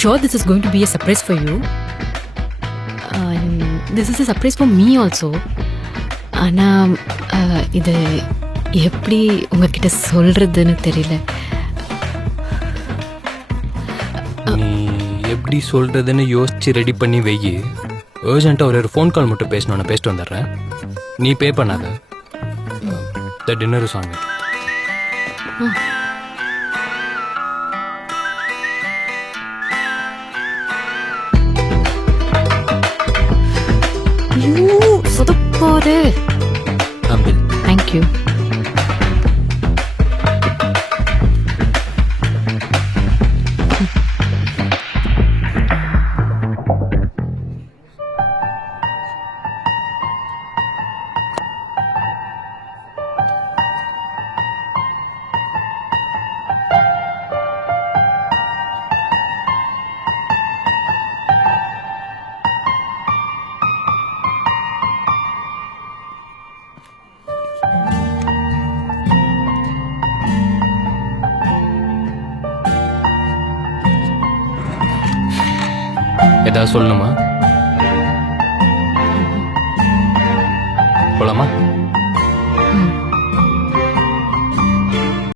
sure this is going to be a surprise for you? This is a surprise for me also. ஆனால் இது எப்படி உங்ககிட்ட சொல்கிறதுன்னு தெரியல. நீ எப்படி சொல்கிறதுன்னு யோசிச்சு ரெடி பண்ணி வெயி. அர்ஜென்ட்டாக ஒரு ஃபோன் கால் மட்டும் பேசணும், நான் பேசிட்டு வந்துடுறேன். நீ பே பண்ணாத. The dinner is on. சொதப்பாதே. தேங்க்யூ. ஏதாவது சொல்லணுமா? போலாமா?